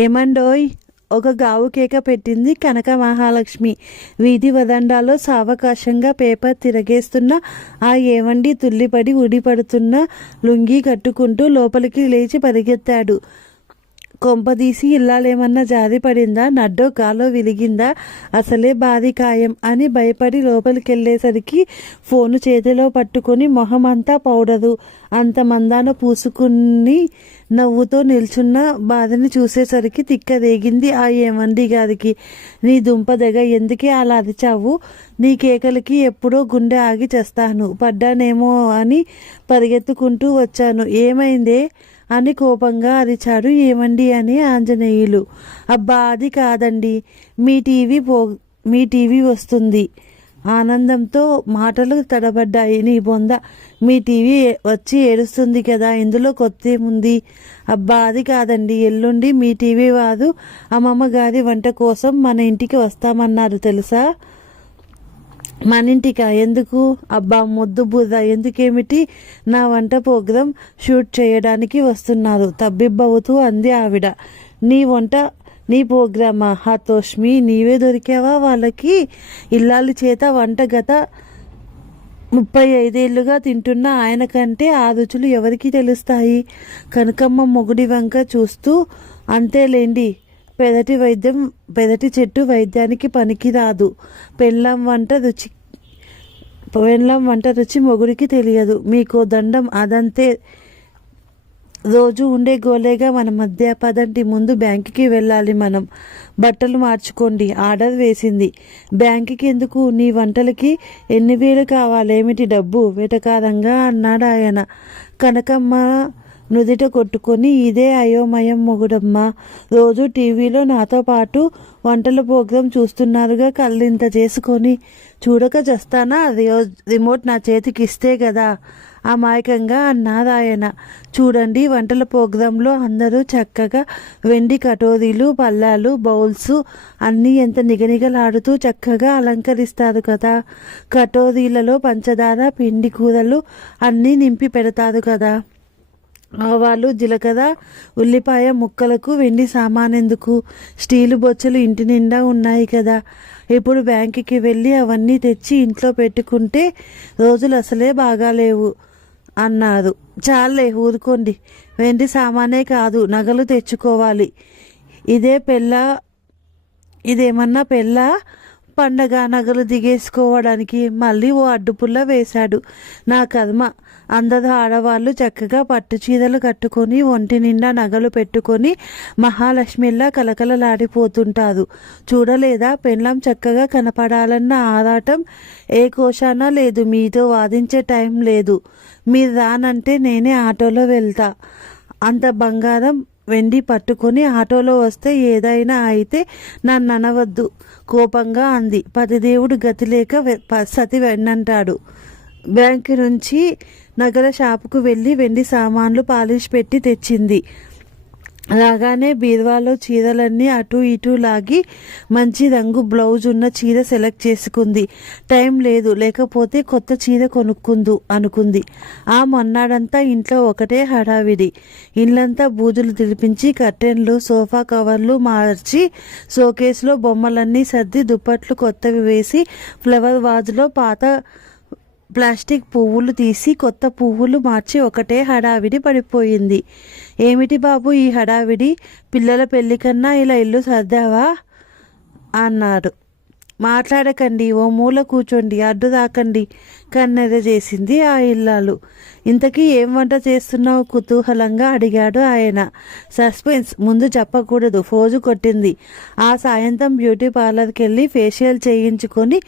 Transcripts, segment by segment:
ఏమండోయ్, ఒక గావు కేక పెట్టింది కనక మహాలక్ష్మి. వీధి వదండాలో సావకాశంగా పేపర్ తిరగేస్తున్న ఆ ఏవండి తుల్లిపడి ఉడిపడుతున్న లుంగీ కట్టుకుంటూ లోపలికి లేచి పరిగెత్తాడు. కొంపదీసి ఇల్లాలేమన్నా జారి పడిందా, నడ్డో కాలో విలిగిందా, అసలే బాది ఖాయం అని భయపడి లోపలికెళ్ళేసరికి ఫోను చేతిలో పట్టుకొని మొహం అంతా పౌడరు అంత మందాన పూసుకుని నవ్వుతో నిల్చున్న బాధని చూసేసరికి తిక్కరేగింది ఆ ఏమండి గారికి. నీ దుంపదగ, ఎందుకే అలా అరిచావు? నీ కేకలకి ఎప్పుడో గుండె ఆగి చేస్తాను. పడ్డానేమో అని పరిగెత్తుకుంటూ వచ్చాను. ఏమైందే అని కోపంగా అరిచాడు ఏమండి అని ఆంజనేయులు. అబ్బా, అది కాదండి, మీ టీవీ వస్తుంది. ఆనందంతో మాటలు తడబడ్డాయి. నీ బొంద, మీ టీవీ వచ్చి ఏడుస్తుంది కదా, ఇందులో కొత్తేముంది? అబ్బా, అది కాదండి, ఎల్లుండి మీ టీవీ వారు అమ్మమ్మ గారి వంట కోసం మన ఇంటికి వస్తామన్నారు తెలుసా? మన ఇంటికా? ఎందుకు? అబ్బా మొద్దు బుర్ర, ఎందుకేమిటి? నా వంట ప్రోగ్రాం షూట్ చేయడానికి వస్తున్నారు తబ్బిబ్బవుతూ అంది ఆవిడ. నీ ప్రోగ్రామా? హతోష్మి, నీవే దొరికావా వాళ్ళకి? ఇల్లాలి చేత వంట గత 35 ఏళ్లుగా తింటున్న ఆయన కంటే ఆ రుచులు ఎవరికి తెలుస్తాయి? కనకమ్మ మొగుడి వంక చూస్తూ, అంతేలేండి, పెదటి చెట్టు వైద్యానికి పనికిరాదు. పెళ్ళాం వంట రుచి మొగుడికి తెలియదు. మీకో దండం, అదంతే. రోజు ఉండే గోలేగా మన మధ్య. పదండి, ముందు బ్యాంకుకి వెళ్ళాలి మనం. బట్టలు మార్చుకోండి, ఆర్డర్ వేసింది. బ్యాంకుకి ఎందుకు? నీ వంటలకి ఎన్ని వేలు కావాలేమిటి డబ్బు? వెటకారంగా అన్నాడు ఆయన. కనకమ్మ నుదిట కొట్టుకొని, ఇదే అయోమయం మొగుడమ్మా. రోజు టీవీలో నాతో పాటు వంటల ప్రోగ్రాం చూస్తున్నారుగా, కళ్ళింత చేసుకొని చూడక చేస్తానా? రిమోట్ నా చేతికి ఇస్తే కదా, అమాయకంగా అన్నారాయన. చూడండి, వంటల ప్రోగ్రాంలో అందరూ చక్కగా వెండి కటోరీలు, పళ్ళాలు, బౌల్స్ అన్నీ ఎంత నిగనిగలాడుతూ చక్కగా అలంకరిస్తారు కదా. కటోరీలలో పంచదార, పిండి కూరలు అన్నీ నింపి పెడతారు కదా. ఆవాలు, జీలకర్ర, ఉల్లిపాయ ముక్కలకు వెండి సామానెందుకు? స్టీలు బొచ్చలు ఇంటి నిండా ఉన్నాయి కదా. ఇప్పుడు బ్యాంకుకి వెళ్ళి అవన్నీ తెచ్చి ఇంట్లో పెట్టుకుంటే రోజులు అసలే బాగాలేవు అన్నారు. చాలే, ఊరుకోండి. వెండి సామానే కాదు, నగలు తెచ్చుకోవాలి. ఇదేమన్నా పెళ్ళా? పండగ నగలు దిగేసుకోవడానికి మళ్ళీ ఓ అడ్డుపుల్ల వేశాడు. నా కర్మ, అందరూ ఆడవాళ్ళు చక్కగా పట్టు చీరలు కట్టుకొని ఒంటి నిండా నగలు పెట్టుకొని మహాలక్ష్మిలా కలకలలాడిపోతుంటారు. చూడలేదా? పెళ్ళాం చక్కగా కనపడాలన్న ఆరాటం ఏ కోశానా లేదు. మీతో వాదించే టైం లేదు. మీరు రానంటే నేనే ఆటోలో వెళ్తా. అంత బంగారం వెండి పట్టుకొని ఆటోలో వస్తే ఏదైనా అయితే నన్ను అనవద్దు, కోపంగా అంది. పతిదేవుడు గతి లేక సతి వెన్నంటాడు. బ్యాంకు నుంచి నగల షాపుకు వెళ్ళి వెండి సామాన్లు పాలిష్ పెట్టి తెచ్చింది. రాగానే బీరువాలో చీరలన్నీ అటు ఇటు లాగి మంచి రంగు బ్లౌజ్ ఉన్న చీర సెలెక్ట్ చేసుకుంది. టైం లేదు, లేకపోతే కొత్త చీర కొనుక్కుందు అనుకుంది. ఆ మొన్నాడంతా ఇంట్లో ఒకటే హడావిడి. ఇల్లంతా బూజులు దిలిపించి కర్టెన్లు, సోఫా కవర్లు మార్చి, షోకేస్లో బొమ్మలన్నీ సర్ది, దుప్పట్లు కొత్తవి వేసి, ఫ్లవర్ వాజ్లో పాత ప్లాస్టిక్ పువ్వులు తీసి కొత్త పువ్వులు మార్చి ఒకటే హడావిడి పడిపోయింది. ఏమిటి బాబు ఈ హడావిడి? పిల్లల పెళ్లి కన్నా ఇలా ఇల్లు సర్దావా అన్నారు. మాట్లాడకండి, ఓ మూల కూర్చోండి, అడ్డు రాకండి కన్నెర చేసింది ఆ ఇల్లాలు. ఇంతకీ ఏం వంట చేస్తున్నావు? కుతూహలంగా అడిగాడు ఆయన. సస్పెన్స్, ముందు చెప్పకూడదు, ఫోజు కొట్టింది. ఆ సాయంత్రం బ్యూటీ పార్లర్కి వెళ్ళి ఫేషియల్ చేయించుకొని,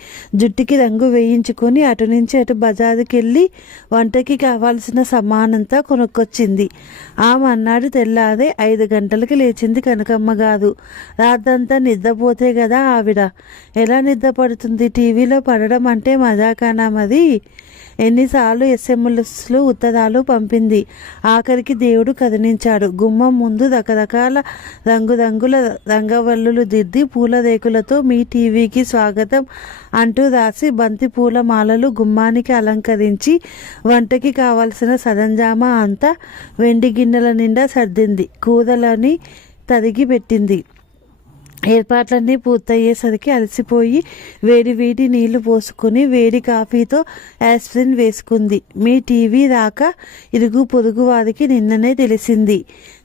జుట్టుకి రంగు వేయించుకొని, అటు నుంచి అటు బజారుకి వెళ్ళి వంటకి కావాల్సిన సామానంతా కొనుక్కొచ్చింది. ఆ మన్నాడు తెల్లారే 5 గంటలకి లేచింది కనకమ్మ గారు. రాత్రంతా నిద్రపోతే కదా ఆవిడ. ఎలా నిద్రపడుతుంది? టీవీలో పడడం అంటే మజాకానా మరి? ఎన్నిసార్లు ఎస్ఎంఎస్లు, ఉత్తరాలు పంపింది. ఆఖరికి దేవుడు కదిలించాడు. గుమ్మం ముందు రకరకాల రంగురంగుల రంగవల్లులు దిద్ది పూల రేకులతో మీ టీవీకి స్వాగతం అంటూ రాసి బంతి పూల మాలలు గుమ్మానికి అలంకరించి వంటకి కావలసిన సరంజామా అంతా వెండి గిన్నెల నిండా సర్దింది. కూరలని తరిగి పెట్టింది. ఏర్పాట్లన్నీ పూర్తయ్యేసరికి అలసిపోయి వేడి వేడి నీళ్లు పోసుకొని వేడి కాఫీతో యాస్ప్రిన్ వేసుకుంది. మీ టీవీ రాక ఇరుగు పొరుగు వారికి నిన్ననే తెలిసింది.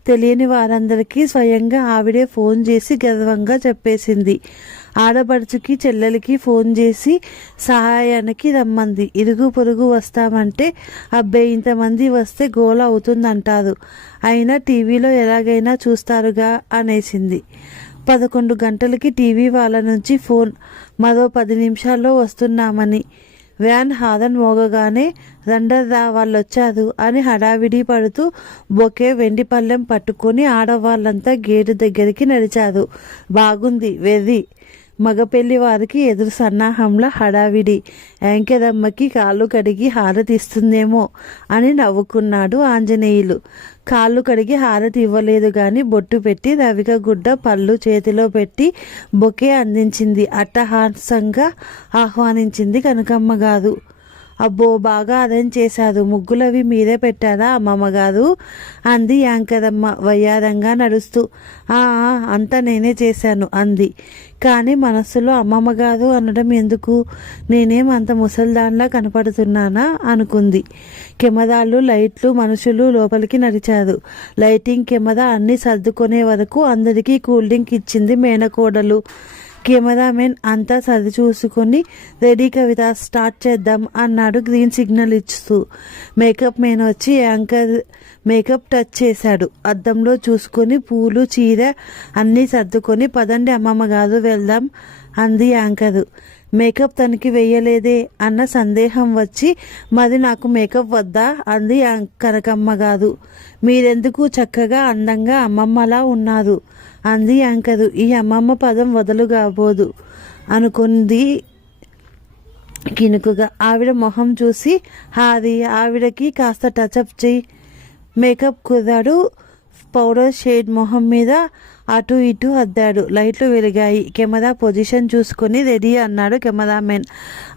తెలియని వారందరికీ స్వయంగా ఆవిడే ఫోన్ చేసి గర్వంగా చెప్పేసింది. ఆడపడుచుకి చెల్లెలకి ఫోన్ చేసి సహాయానికి రమ్మంది. ఇరుగు పొరుగు వస్తామంటే అబ్బే ఇంతమంది వస్తే గోల అవుతుందంటారు, అయినా టీవీలో ఎలాగైనా చూస్తారుగా అనేసింది. 11 గంటలకి టీవీ వాళ్ళ నుంచి ఫోన్, మరో 10 నిమిషాల్లో వస్తున్నామని. వ్యాన్ హారన్ మోగగానే రండర్రా వాళ్ళొచ్చారు అని హడావిడి పడుతూ బొకే వెండి పళ్ళెం పట్టుకొని ఆడవాళ్ళంతా గేటు దగ్గరికి నడిచారు. బాగుంది వెర్రి. మగ పెళ్లి వారికి ఎదురు సన్నాహంలో హడావిడి. యాంకెరమ్మకి కాళ్ళు కడిగి హారతి ఇస్తుందేమో అని నవ్వుకున్నాడు ఆంజనేయులు. కాళ్ళు కడిగి హారతి ఇవ్వలేదు గాని బొట్టు పెట్టి రవిక గుడ్డ పళ్ళు చేతిలో పెట్టి బొకే అందించింది. అట్టహాసంగా ఆహ్వానించింది కనకమ్మ గారు. అబ్బో బాగా అరేంజ్ చేశారు, ముగ్గులవి మీరే పెట్టారా అమ్మమ్మగారు అంది యాంకరమ్మ వయ్యారంగా నడుస్తూ. అంతా నేనే చేశాను అంది. కానీ మనస్సులో అమ్మమ్మగారు అనడం ఎందుకు, నేనేం అంత ముసల్దాన్లా కనపడుతున్నానా అనుకుంది. కెమెరాలు, లైట్లు, మనుషులు లోపలికి నడిచారు. లైటింగ్, కెమెరా అన్నీ సర్దుకునే వరకు అందరికీ కూల్ డ్రింక్ ఇచ్చింది మేనకోడలు. కెమెరామెన్ అంతా సరి చూసుకొని రెడీ కవిత స్టార్ట్ చేద్దాం అన్నాడు గ్రీన్ సిగ్నల్ ఇస్తూ. మేకప్ మెన్ వచ్చి యాంకర్ మేకప్ టచ్ చేశాడు. అద్దంలో చూసుకొని పూలు, చీర అన్నీ సర్దుకొని పదండి అమ్మమ్మగారు వెళ్దాం అంది యాంకరు. మేకప్ తనకి వేయలేదే అన్న సందేహం వచ్చి మరి నాకు మేకప్ వద్దా అంది కనకమ్మ గారు. మీరెందుకు చక్కగా అందంగా అమ్మమ్మలా ఉన్నారు అంది యాంకరు. ఈ అమ్మమ్మ పదం వదలు కాబోదు అనుకుంది కినుకుగా. ఆవిడ మొహం చూసి హాది ఆవిడకి కాస్త టచ్అప్ చేయి. మేకప్ కుర్రాడు పౌడర్ షేడ్ మొహం మీద అటు ఇటు అద్దాడు. లైట్లు వెలిగాయి. కెమెరా పొజిషన్ చూసుకొని రెడీ అన్నాడు కెమెరామెన్.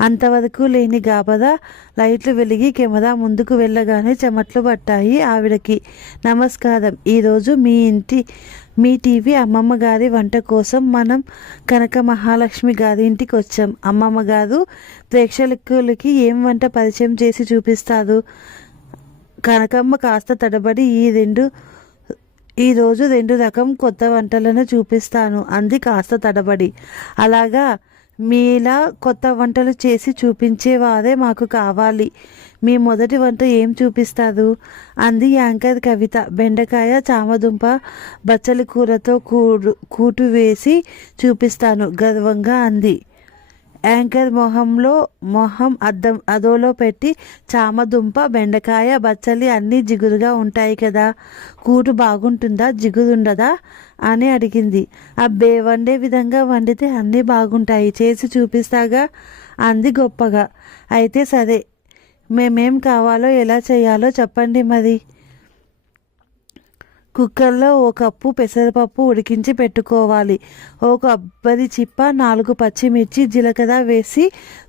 అంతవరకు లేని గాబరా లైట్లు వెలిగి కెమెరా ముందుకు వెళ్ళగానే చెమట్లు పట్టాయి ఆవిడకి. నమస్కారం. ఈరోజు మీ టీవీ అమ్మమ్మ గారి వంట కోసం మనం కనక మహాలక్ష్మి గారి ఇంటికి వచ్చాం. అమ్మమ్మ గారు ప్రేక్షకులకి ఏం వంట పరిచయం చేసి చూపిస్తారు? కనకమ్మ కాస్త తడబడి ఈరోజు 2 రకం కొత్త వంటలను చూపిస్తాను అంది కాస్త తడబడి. అలాగా, మీలా కొత్త వంటలు చేసి చూపించేవారే మాకు కావాలి. మీ మొదటి వంట ఏం చూపిస్తారు అంది యాంకర్ కవిత. బెండకాయ, చామదుంప, బచ్చలి కూరతో కూటు వేసి చూపిస్తాను గర్వంగా అంది. యాంకర్ మొహం అదోలో పెట్టి చామదుంప, బెండకాయ, బచ్చలి అన్నీ జిగురుగా ఉంటాయి కదా, కూటు బాగుంటుందా, జిగురుండదా అని అడిగింది. అబ్బే వండే విధంగా వండితే అన్నీ బాగుంటాయి, చేసి చూపిస్తాగా అంది గొప్పగా. అయితే సరే, మేమేం కావాలో ఎలా చేయాలో చెప్పండి మరి. కుక్కర్లో 1 కప్పు పెసరపప్పు ఉడికించి పెట్టుకోవాలి. 1 కొబ్బరి చిప్ప, 4 పచ్చిమిర్చి, జీలకర్ర వేసి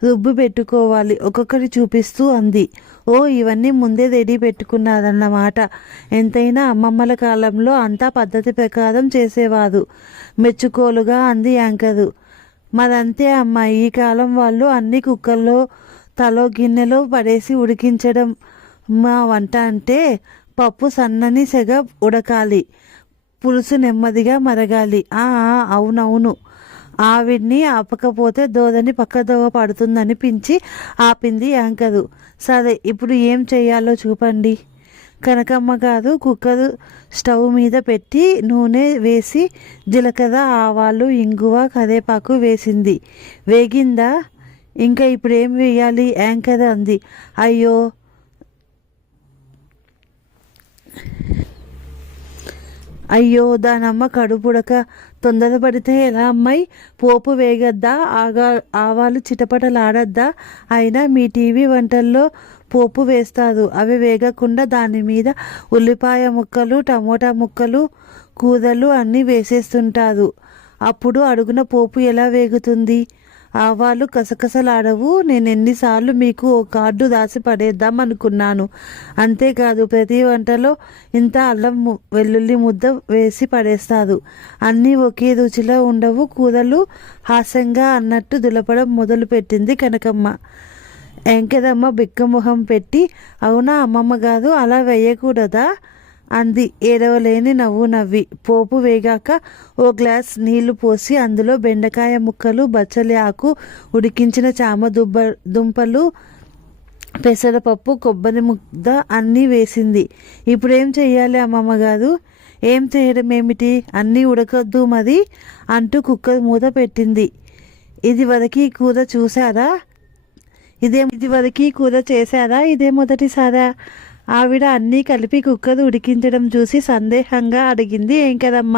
రుబ్బు పెట్టుకోవాలి. ఒక్కొక్కటి చూపిస్తూ అంది. ఇవన్నీ ముందే రెడీ పెట్టుకున్నారన్నమాట. ఎంతైనా అమ్మమ్మల కాలంలో అంతా పద్ధతి ప్రకారం చేసేవారు మెచ్చుకోలుగా అంది యాంకరు. మరంతే అమ్మ, ఈ కాలం వాళ్ళు అన్ని కుక్కర్లో తలో గిన్నెలో పడేసి ఉడికించడం. మా వంట అంటే పప్పు సన్నని సెగ ఉడకాలి, పులుసు నెమ్మదిగా మరగాలి. అవునవును. ఆవిడ్ని ఆపకపోతే దోదని పక్కదోవ పడుతుందనిపించి ఆపింది యాంకరు. సరే, ఇప్పుడు ఏం చేయాలో చూపండి. కనకమ్మ గారు కుక్కర్ స్టవ్ మీద పెట్టి నూనె వేసి జీలకర్ర, ఆవాలు, ఇంగువ, కరేపాకు వేసింది. వేగిందా? ఇంకా ఇప్పుడు ఏం వేయాలి యాంకర్ అంది. అయ్యో దానమ్మ కడుపుడక, తొందరపడితే ఎలా అమ్మాయి? పోపు వేగద్దా? ఆవాలు చిటపటలాడద్దా? అయినా మీ టీవీ వంటల్లో పోపు వేస్తారు, అవి వేగకుండా దాని మీద ఉల్లిపాయ ముక్కలు, టమోటా ముక్కలు, కూరలు అన్నీ వేసేస్తుంటారు. అప్పుడు అడుగున పోపు ఎలా వేగుతుంది? ఆవాలు కసకసలాడవు. నేను ఎన్నిసార్లు మీకు ఓ కార్డు దాసి పడేద్దాం అనుకున్నాను. అంతేకాదు ప్రతి వంటలో ఇంత అల్లం వెల్లుల్లి ముద్ద వేసి పడేస్తారు. అన్నీ ఒకే రుచిలో ఉండవు. కూరలు హాస్యంగా అన్నట్టు దులపడం మొదలుపెట్టింది కనకమ్మ. వెంకటమ్మ బిక్కమొహం పెట్టి, అవునా అమ్మమ్మ గారు, అలా వేయకూడదా అంది ఏడవలేని నవ్వు నవ్వి. పోపు వేగాక ఓ గ్లాస్ నీళ్లు పోసి అందులో బెండకాయ ముక్కలు, బచ్చలి ఆకు, ఉడికించిన చామ దుంపలు, పెసరపప్పు, కొబ్బరి ముద్ద అన్నీ వేసింది. ఇప్పుడేం చెయ్యాలి అమ్మమ్మ గారు? ఏం చేయడం ఏమిటి, అన్నీ ఉడకొద్దు మరి అంటూ కుక్కర్ మూత పెట్టింది. ఇది వరకు కూర చూసారా? ఇది వరకు కూర చేశారా? ఇదే మొదటిసారా? ఆవిడ అన్నీ కలిపి కుక్కర్ ఉడికించడం చూసి సందేహంగా అడిగింది వెంకటమ్మ.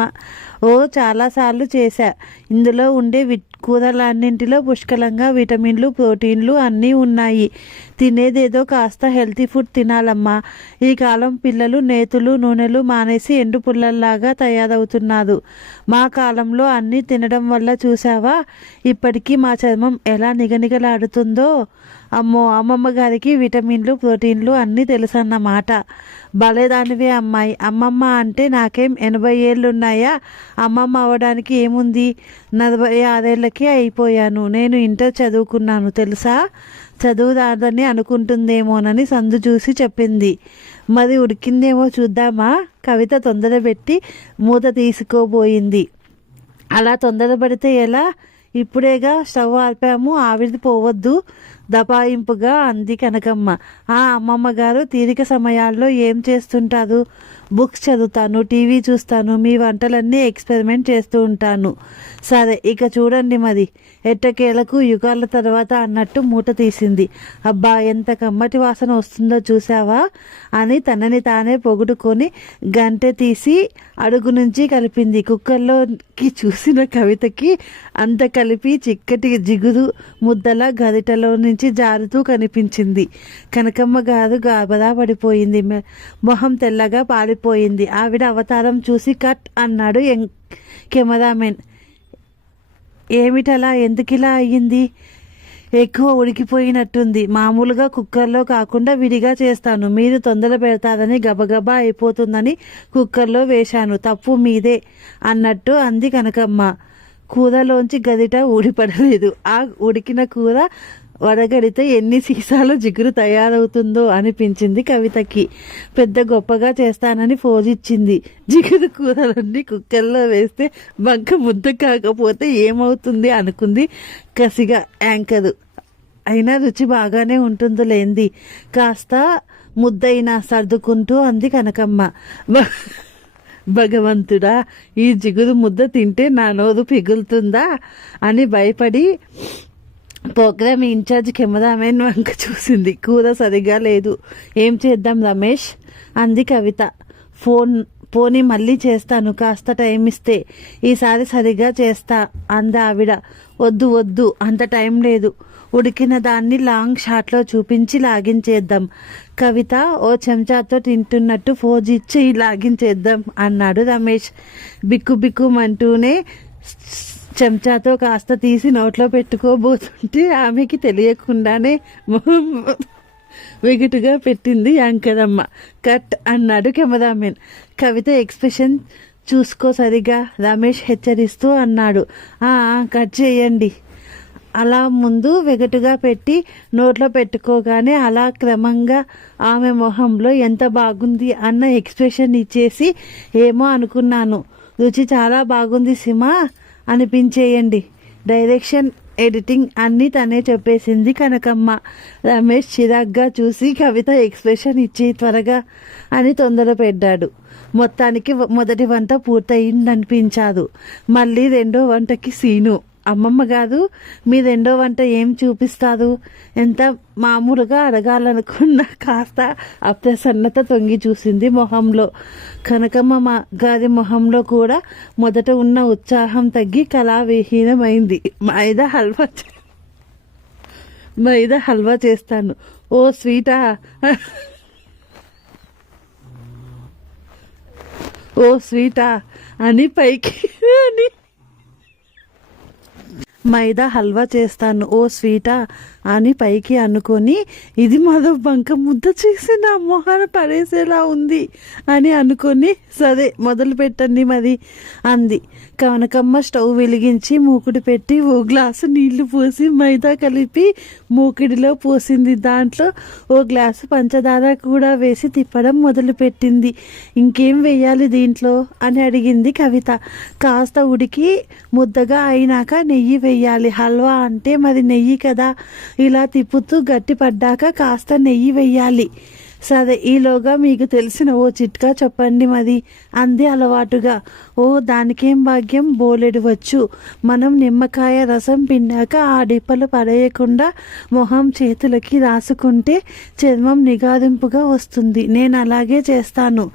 ఓ చాలాసార్లు చేశా. ఇందులో ఉండే కూరలన్నింటిలో పుష్కలంగా విటమిన్లు, ప్రోటీన్లు అన్నీ ఉన్నాయి. తినేదేదో కాస్త హెల్తీ ఫుడ్ తినాలమ్మా. ఈ కాలం పిల్లలు నేతులు, నూనెలు మానేసి ఎండు పుల్లల్లాగా తయారవుతున్నారు. మా కాలంలో అన్నీ తినడం వల్ల చూసావా ఇప్పటికీ మా చర్మం ఎలా నిగనిగలాడుతుందో. అమ్మో, అమ్మమ్మ గారికి విటమిన్లు, ప్రోటీన్లు అన్నీ తెలుసన్నమాట. భలేదానివే అమ్మాయి. అమ్మమ్మ అంటే నాకేం 80 ఏళ్ళున్నాయా? అమ్మమ్మ అవ్వడానికి ఏముంది, 46 ఏళ్ళకే అయిపోయాను. నేను ఇంటర్ చదువుకున్నాను తెలుసా? చదువు రాదని అనుకుంటుందేమోనని సందు చూసి చెప్పింది. మరి ఉడికిందేమో చూద్దామా? కవిత తొందరపెట్టి మూత తీసుకోబోయింది. అలా తొందరపడితే ఎలా? ఇప్పుడేగా స్టవ్ ఆర్పాము, ఆవిరి పోవద్దు దబాయింపుగా అంది కనకమ్మ. అమ్మమ్మ గారు, తీరిక సమయాల్లో ఏం చేస్తుంటారు? బుక్స్ చదువుతాను, టీవీ చూస్తాను, మీ వంటలన్నీ ఎక్స్పెరిమెంట్ చేస్తూ ఉంటాను. సరే ఇక చూడండి మరి. ఎట్టకేలకు యుగాల తర్వాత అన్నట్టు మూట తీసింది. అబ్బా, ఎంత కమ్మటి వాసన వస్తుందో చూసావా అని తనని తానే పొగుడుకొని గంటె తీసి అడుగు నుంచి కలిపింది. కుక్కర్లోకి చూసిన కవితకి అంత కలిపి చిక్కటి జిగురు ముద్దల గరిటలో నుంచి జారుతూ కనిపించింది. కనకమ్మ గారు గాబరా పడిపోయింది. మొహం తెల్లగా పాలిపోయింది. ఆవిడ అవతారం చూసి కట్ అన్నాడు కెమెరామెన్. ఏమిటలా, ఎందుకిలా అయ్యింది? ఎక్కువ ఉడికిపోయినట్టుంది. మామూలుగా కుక్కర్లో కాకుండా విడిగా చేస్తాను. మీరు తొందర పెడతారని గబగబా అయిపోతుందని కుక్కర్లో వేశాను. తప్పు మీదే అన్నట్టు అంది కనకమ్మ. కూరలోంచి గదిట ఊడిపడలేదు. ఆ ఉడికిన కూర వడగడితే ఎన్ని సీసాలు జిగురు తయారవుతుందో అనిపించింది కవితకి. పెద్ద గొప్పగా చేస్తానని ఫోజిచ్చింది. జిగురు కూరలన్నీ కుక్కర్లో వేస్తే బంక ముద్ద కాకపోతే ఏమవుతుంది అనుకుంది కసిగా యాంకరు. అయినా రుచి బాగానే ఉంటుందిలేంది, కాస్త ముద్దయినా సర్దుకుంటూ అంది కనకమ్మ. భగవంతుడా, ఈ జిగురు ముద్ద తింటే నా నోరు పిగులుతుందా అని భయపడి ప్రోగ్రామ్ ఇన్ఛార్జ్ కెమెరామెన్ వంక చూసింది. కూర సరిగా లేదు. ఏం చేద్దాం రమేష్ అంది కవిత. పోనీ మళ్ళీ చేస్తాను, కాస్త టైం ఇస్తే. ఈసారి సరిగా చేస్తా అంది ఆవిడ. వద్దు, అంత టైం లేదు. ఉడికిన దాన్ని లాంగ్ షాట్లో చూపించి లాగించేద్దాం. కవిత ఓ చెంచాతో తింటున్నట్టు ఫోజిచ్చి లాగించేద్దాం అన్నాడు రమేష్. బిక్కుమంటూనే చెంచాతో కాస్త తీసి నోట్లో పెట్టుకోబోతుంటే ఆమెకి తెలియకుండానే వెగుటుగా పెట్టింది యాంకరమ్మ. కట్ అన్నాడు కెమెరామెన్. కవిత ఎక్స్ప్రెషన్ చూసుకో సరిగా రమేష్ హెచ్చరిస్తూ అన్నాడు. కట్ చేయండి. అలా ముందు వెగటుగా పెట్టి నోట్లో పెట్టుకోగానే అలా క్రమంగా ఆమె మొహంలో ఎంత బాగుంది అన్న ఎక్స్ప్రెషన్ ఇచ్చేసి, ఏమో అనుకున్నాను, రుచి చాలా బాగుంది సిమా అనిపించేయండి. డైరెక్షన్, ఎడిటింగ్ అన్నీ తనే చెప్పేసింది కనకమ్మ. రమేష్ చిరాగ్గా చూసి కవిత ఎక్స్ప్రెషన్ ఇచ్చి త్వరగా అని తొందరపెట్టాడు. మొత్తానికి మొదటి వంట పూర్తయిందనిపించాదు. మళ్ళీ రెండో వంటకి సీను. అమ్మమ్మ గారు, మీ రెండో వంట ఏం చూపిస్తారు? ఎంత మామూలుగా అడగాలనుకున్న కాస్త అప్రసన్నత తొంగి చూసింది మొహంలో. కనకమ్మ గారి మొహంలో కూడా మొదట ఉన్న ఉత్సాహం తగ్గి కళావిహీనమైంది. మైదా హల్వా చేస్తాను. ఓ స్వీటా? అని పైకి మైదా హల్వా చేస్తాను ఓ స్వీటా అని పైకి అనుకొని ఇది మాదో బంక ముద్ద చేసి నా మొహాన పడేసేలా ఉంది అని అనుకొని సరే మొదలు పెట్టండి మరి అంది. కనకమ్మ స్టవ్ వెలిగించి మూకుడు పెట్టి ఓ గ్లాసు నీళ్లు పోసి మైదా కలిపి మూకిడిలో పోసింది. దాంట్లో ఓ గ్లాసు పంచదార కూడా వేసి తిప్పడం మొదలుపెట్టింది. ఇంకేం వేయాలి దీంట్లో అని అడిగింది కవిత. కాస్త ఉడికి ముద్దగా అయినాక నెయ్యి వేయాలి. హల్వా అంటే మరి నెయ్యి కదా. ఇలా తిప్పుతూ గట్టి పడ్డాక కాస్త నెయ్యి వేయాలి. సరే ఈలోగా మీకు తెలిసిన ఓ చిట్కా చెప్పండి మరి అంది అలవాటుగా. ఓ దానికేం భాగ్యం, బోలెడు వచ్చు. మనం నిమ్మకాయ రసం పిండాక ఆ డిప్పలు పడేయకుండా మొహం చేతులకి రాసుకుంటే చర్మం నిగారింపుగా వస్తుంది. నేను అలాగే చేస్తాను,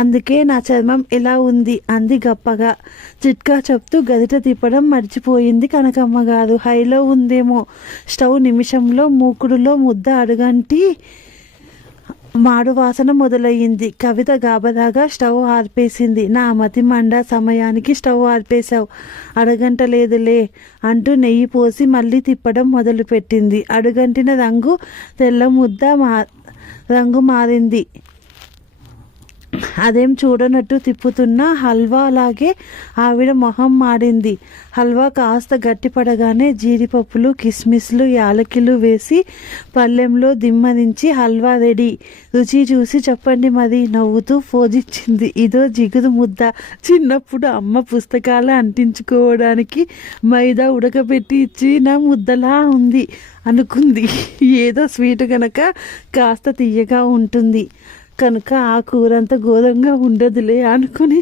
అందుకే నా చర్మం ఇలా ఉంది అంది గప్పగా. చిట్కా చెప్తూ గదిట తిప్పడం మర్చిపోయింది కనకమ్మ గారు. హైలో ఉందేమో స్టవ్. నిమిషంలో మూకుడులో ముద్ద అడుగంటి మాడు వాసన మొదలయ్యింది. కవిత గాబరాగా స్టవ్ ఆర్పేసింది. నా మతి మండ, సమయానికి స్టవ్ ఆర్పేశావు, అడగంట లేదులే అంటూ నెయ్యి పోసి మళ్ళీ తిప్పడం మొదలుపెట్టింది. అడుగంటిన తెల్ల ముద్ద రంగు మారింది. అదేం చూడనట్టు తిప్పుతున్న హల్వా అలాగే ఆవిడ మొహం మాడింది. హల్వా కాస్త గట్టిపడగానే జీడిపప్పులు, కిస్మిస్లు, యాలకిలు వేసి పళ్ళెంలో దిమ్మరించి హల్వా రెడీ. రుచి చూసి చెప్పండి మరి నవ్వుతూ పోజిచ్చింది. ఇదో జిగురు ముద్ద. చిన్నప్పుడు అమ్మ పుస్తకాలు అంటించుకోవడానికి మైదా ఉడకబెట్టి ఇచ్చిన ముద్దలా ఉంది అనుకుంది. ఏదో స్వీట్ కనుక కాస్త తీయగా ఉంటుంది కనుక ఆ కూరంతా ఘోరంగా ఉండదులే అనుకుని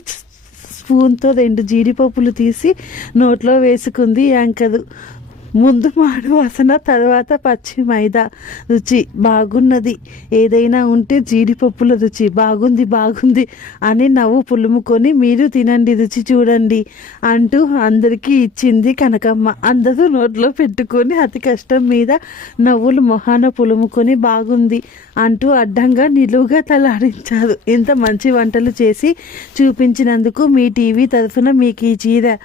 స్పూన్తో 2 జీడిపప్పులు తీసి నోట్లో వేసుకుంది యాంకరు. ముందు మాడు వాసన, తర్వాత పచ్చి మైదా రుచి బాగున్నది. ఏదైనా ఉంటే జీడిపప్పుల రుచి బాగుంది అని నవ్వు పులుముకొని మీరు తినండి, రుచి చూడండి అంటూ అందరికీ ఇచ్చింది కనకమ్మ. అందరూ నోట్లో పెట్టుకొని అతి కష్టం మీద నవ్వులు మొహాన పులుముకొని బాగుంది అంటూ అడ్డంగా నిలువుగా తలాడించారు. ఇంత మంచి వంటలు చేసి చూపించినందుకు మీ టీవీ తరఫున మీకు ఈ చీర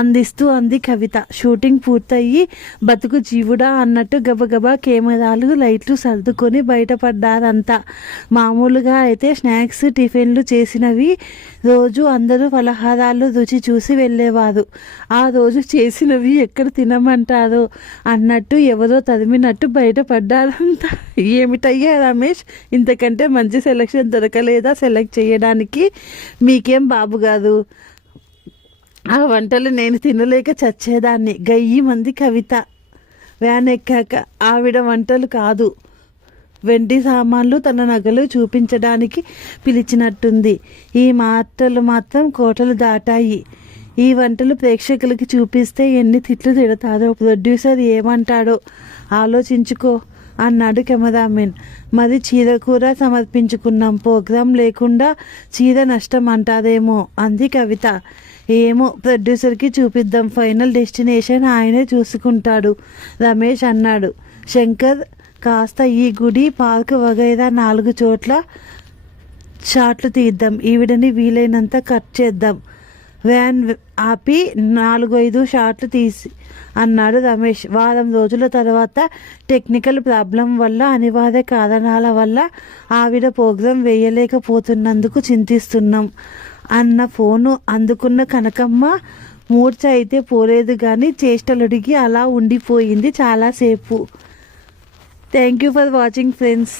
అందిస్తూ అంది కవిత. షూటింగ్ పూర్తయి బతుకు జీవుడా అన్నట్టు గబగబా కెమెరాలు, లైట్లు సర్దుకొని బయటపడ్డారంతా. మామూలుగా అయితే స్నాక్స్, టిఫిన్లు చేసినవి రోజు అందరూ పలహారాలు రుచి చూసి వెళ్ళేవారు. ఆ రోజు చేసినవి ఎక్కడ తినమంటారో అన్నట్టు ఎవరో తరిమినట్టు బయటపడ్డారంతా. ఏమిటయ్యా రమేష్, ఇంతకంటే మంచి సెలక్షన్ దొరకలేదా సెలెక్ట్ చేయడానికి? మీకేం బాబు కాదు, ఆ వంటలు నేను తినలేక చచ్చేదాన్ని. గయ్యి మంది కవిత. వ్యాన్ ఎక్కాక ఆవిడ వంటలు కాదు, వెండి సామాన్లు, తన నగలు చూపించడానికి పిలిచినట్టుంది. ఈ మాటలు మాత్రం కోటలు దాటాయి. ఈ వంటలు ప్రేక్షకులకి చూపిస్తే ఎన్ని తిట్లు తిడతారో, ప్రొడ్యూసర్ ఏమంటాడో ఆలోచించుకో అన్నాడు కెమెరామెన్. మరి చీర కూర సమర్పించుకున్నాం, ప్రోగ్రాం లేకుండా చీర నష్టం అంటారేమో అంది కవిత. ఏమో ప్రొడ్యూసర్కి చూపిద్దాం, ఫైనల్ డెస్టినేషన్ ఆయనే చూసుకుంటాడు రమేష్ అన్నాడు. శంకర్, కాస్త ఈ గుడి, పార్క్ వగైరా 4 చోట్ల షాట్లు తీద్దాం, ఈవిడని వీలైనంత కట్ చేద్దాం, వ్యాన్ ఆపి 4-5 షాట్లు తీసి అన్నాడు రమేష్. వారం రోజుల తర్వాత టెక్నికల్ ప్రాబ్లం వల్ల, అనివార్య కారణాల వల్ల ఆవిడ ప్రోగ్రాం వేయలేకపోతున్నందుకు చింతిస్తున్నాం అన్న ఫోను అందుకున్న కనకమ్మ మూర్ఛ అయితే పోలేదు కానీ చేష్టలుడిగి అలా ఉండిపోయింది చాలాసేపు. Thank you for watching friends.